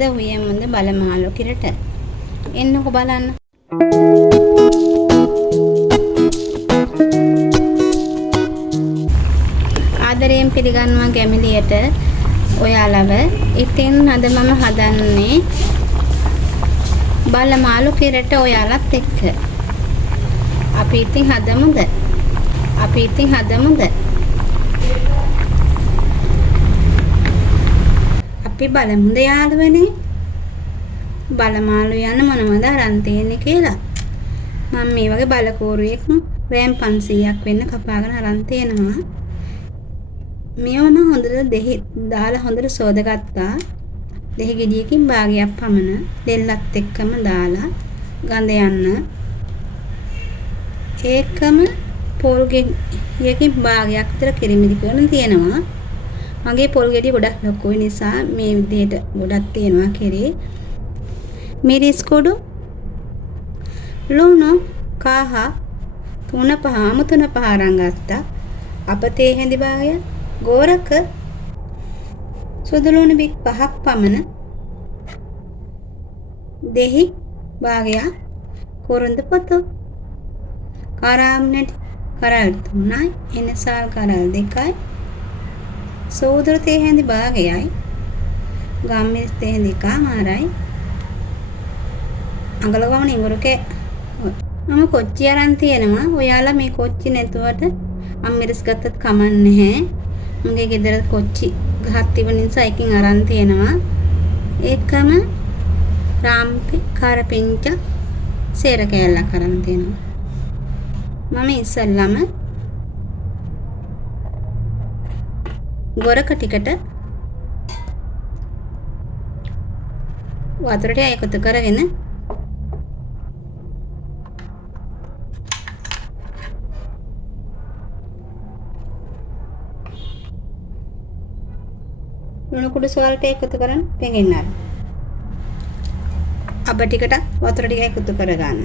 අද උයමුද බලමාලු කිරට එන්නකෝ බලන්න. ආදරයෙන් පිළිගන්නවා ගැමිලියට ඔයාලව. ඉතින් අද මම හදන්නේ බලමාලු කිරට ඔයාලත් එක්ක. අපි ඉතින් හදමුද? අපි බලමුද යාළුවනේ? බලමාලු යන මොනවද අරන් තියෙන්නේ කියලා. මම මේ වගේ බලකෝරුවෙක් රෑම් 500ක් වෙන්න කපාගෙන අරන් තියෙනවා. මේව මම හොඳට දෙහි දාලා හොඳට සෝදගත්තා. දෙහි ගෙඩියකින් භාගයක් පමණ දෙල්ලත් එක්කම දාලා ගඳ යන්න. ඒකම පොල් ගෙඩියකින් භාගයක් විතර කිරිමිදි කරන තියෙනවා. මගේ පොල් ගෙඩිය ගොඩක් ලොකුයි නිසා මේ විදිහට ගොඩක් තියෙනවා කිරි. මිරිස් කුඩු, ලුණු, කහ, තුන පහ අරන් ගත්තා. අපතේ හැඳි භාගය, ගෝරක, සුදු ලුණු බික් 5ක් පමණ, දෙහි භාගයක්, කොරඳ පොතු, කරාම් නැටි කරල් 3යි, එනසල් කරල් 2යි, සෝදර තේ හැඳි භාගයයි, ගම්මිරිස් තේ හැඳි එකමාරයි, අඟලගම නිඟුරුකේ මම කොච්චි අරන් තියෙනවා. ඔයාලා මේ කොච්චි නැතුවට අම්මිරිස් ගත්තත් කමක් නැහැ. මගේ ගෙදර කොච්චි ගහක් තිබෙන නිසා එකකින් අරන් තියෙනවා. ඒකම රාම්පි කරපිංච සේර කෑල්ලක් අරන් තියෙනවා. මම ඉස්සල්ලාම ගොරක ටිකට වතුරට එකතු කරගෙන ලුණු කුඩු සල්ප එකතු කරන් පෙඟෙන්නවා. අබ ටිකට වතුර ටික එකතු කර ගන්න.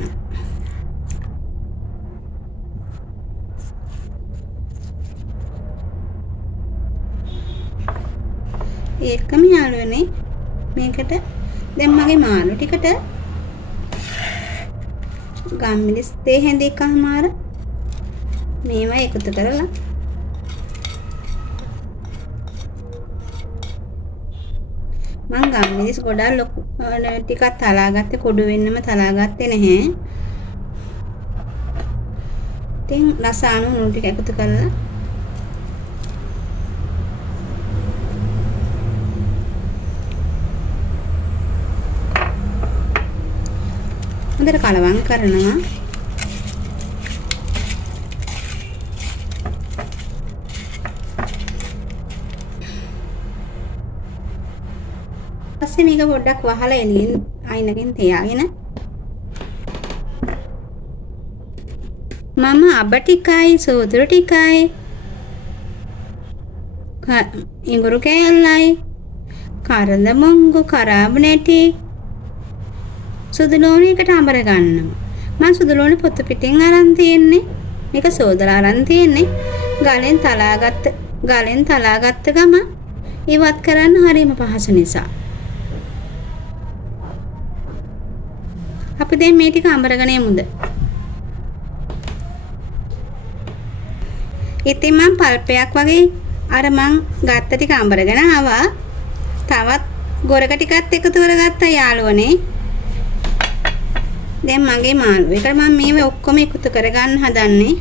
ඒකම යාළුවනේ මේකට දැන් මගේ මාළු ටිකට ගම්මිරිස් තේ හැඳි එකමාර මේවා එකතු කරලා මම ගම්මිරිස් ගොඩක් ලොකු ටිකක් තලාගත්තේ කුඩු වෙන්නම තලාගත්තේ නැහැ. ඉතින් රසායන ලුණු ටික එකතු කරලා හොඳට කලවම් කරනවා. පස්සේ මේක පොඩ්ඩක් වහලා එළියෙන් අයිනකින් තියාගෙන මම අබ ටිකයි සෝදුරු ටිකයි ඉඟුරු කෑල්ලයි කරඳ මොංගු කරාබු නැටි සුදු ලුණු එකට අඹර ගන්නවා. මම සුදු ලුණු පොත්ත පිටින් අරන් තියෙන්නේ. මේක සෝදලා අරන් තියෙන්නේ. ගලෙන් තලාගත්ත ගම ඉවත් කරන්න හරිම පහසු නිසා. අපි දැන් මේ ටික අඹරගෙන යමුද? ඉතින් මම පල්පයක් වගේ අර මං ගත්ත ටික අඹරගෙන ආවා. තවත් ගොරක ටිකත් එකතු කරගත්තා යාළුවනේ. දැන් මගේ මාළු එකට මම මේව ඔක්කොම එකතු කරගන්න හදන්නේ.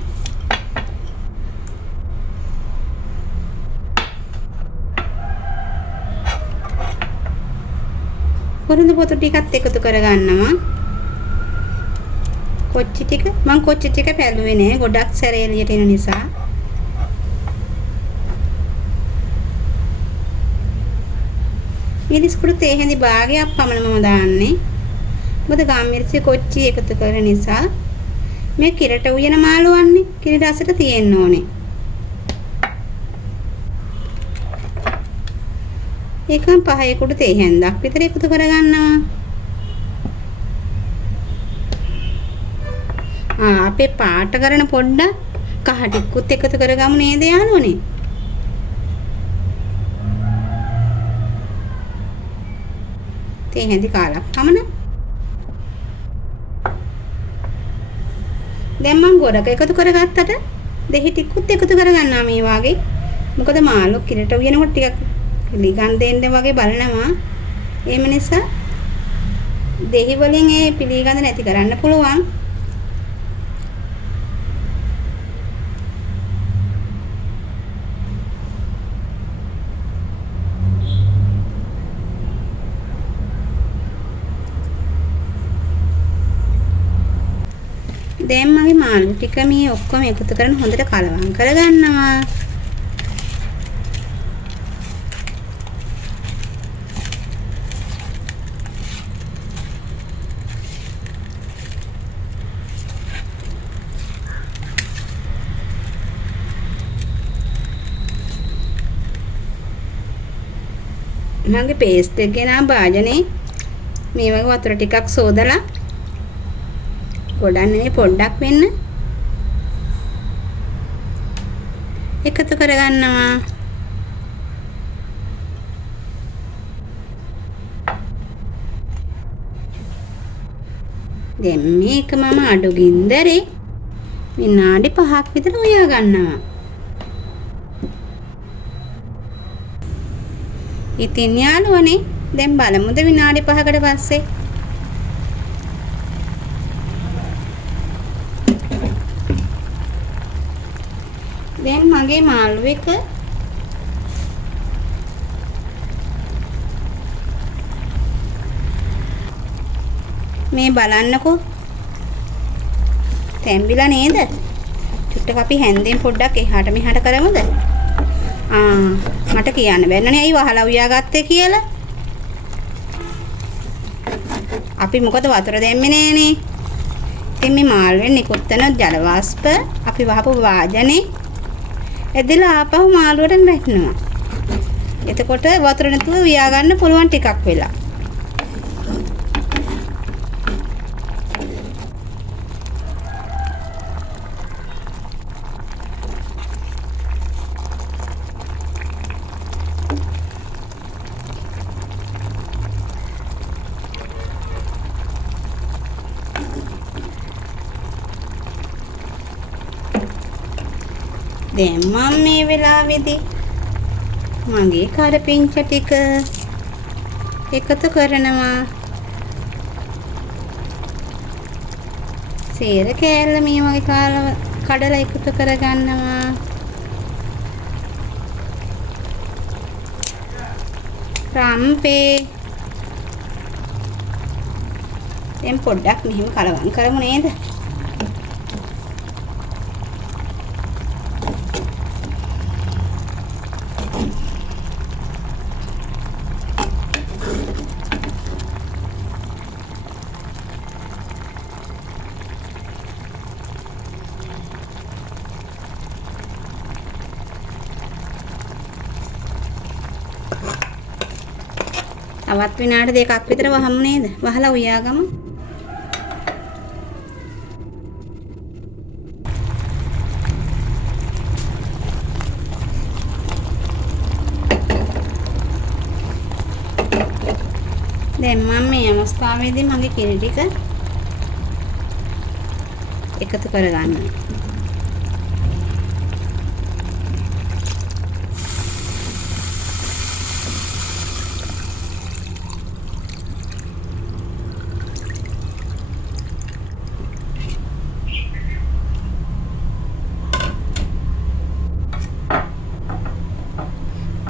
කොරඳ පොතු ටිකත් එකතු කරගන්නවා. කොච්චි ටික මම කොච්චි ටික පැලුවේ නෑ ගොඩක් සැර එළියට එන නිසා. මිරිස් කුඩු තේ හැඳි භාගයක් පමණ මම දාන්නේ. මොකද ගම්මිරිස් කොච්චි එකතු කරන නිසා මේ කිරට උයන මාළු වන්නේ කිරි රසට තියෙන්න ඕනේ. ඒකම 5 කුඩු තේ හැඳක් විතර එකතු කරගන්නවා. අපේ පාට කරන පොඩ්ඩක් කහ ටිකුත් එකතු කරගමු නේද යාළුවනේ? තේ හැඳි කාලක් පමණ. දැන් මම ගොඩක එකතු කරගත්තට දෙහි ටිකුත් එකතු කරගන්නවා මේ වාගේ. මොකද මාළු කිරට උයනකොට ටිකක් පිළිගන් දෙන්න වගේ බලනවා. ඒම නිසා දෙහි වලින් ඒ පිළිගඳ නැති කරන්න පුළුවන්. දැන් මගේ මාළු ටික මේ ඔක්කොම එකතු කරන් හොඳට කලවම් කරගන්නවා. මගේ පේස්ට් එක ගෙනා භාජනේ මේ වගේ වතුර ටිකක් සෝදලා ගොඩක් නෙමෙයි පොඩ්ඩක් වෙන්න එකතු කරගන්නවා. දැන් මේක මම අඩු ගින්දරේ විනාඩි 5ක් විතර උයා ගන්නවා. ඉතින් යාළුවනේ දැන් බලමුද විනාඩි 5කට පස්සේ. දැන් මගේ මාළු එක මේ බලන්නකෝ තැඹිලා නේද? චුට්ටක් අපි හැන්දෙන් පොඩ්ඩක් එහාට මෙහාට කරමුද? මට කියන්න බැන්නනේ ඇයි වහලා උයා ගත්තේ කියලා. අපි මොකද වතුර දැම්මේ නෑනේ. ඉතින් මේ මාළුවෙන් නිකුත්න ජල වාෂ්ප අපි වහපු වාජනේ එදලා ආපහු මාළුවට වැටෙනවා. එතකොට වතුර නැතුව උයා ගන්න පුළුවන් ටිකක් වෙලා. දැන් මම මේ වෙලාවේදී මගේ කරපිංච ටික එකතු කරනවා. සේර කෑල්ල මේ වගේ කඩලා එකතු කරගන්නවා. රම්පේ දැන් පොඩ්ඩක් මෙහෙම කලවම් කරමු නේද? තවත් විනාඩි දෙකක් විතර වහමු නේද? වහලා උයාගමු. දැන් මම මේ අවස්ථාවේදී මගේ කිරි ටික එකතු කරගන්නවා.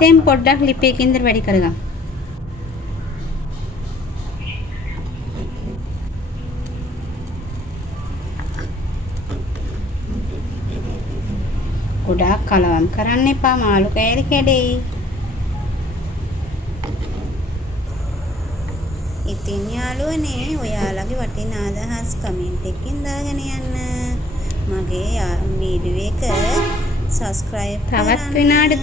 දැන් පොඩ්ඩක් ලිපේකින් ඉඳන් වැඩි කරගමු. ගොඩාක් කලවම් කරන්න එපා මාළු කෑලි කැඩෙයි. ඉතින් යාළුවනේ ඔයාලගේ වටිනා අදහස් කමෙන්ට් එකකින් දාගෙන යන්න. මගේ වීඩියෝ එක සබස්ක්‍රයිබ් කරන්න. තවත් විනාඩි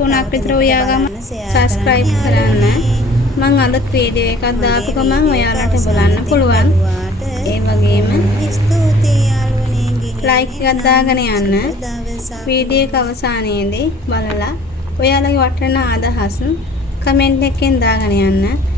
3ක් විතර ඔයාගම සබස්ක්‍රයිබ් කරන්න. මම අලුත් වීඩියෝ එකක් දාපු ගමන් ඔයාලට බලන්න පුළුවන්. ඒ වගේම ස්තුතියි යාළුවනේ. ලයික් එකක් දාගෙන යන්න. වීඩියෝ එක අවසානයේදී බලලා ඔයාලගේ වටිනා අදහස් කමෙන්ට් එකෙන් දාගෙන යන්න.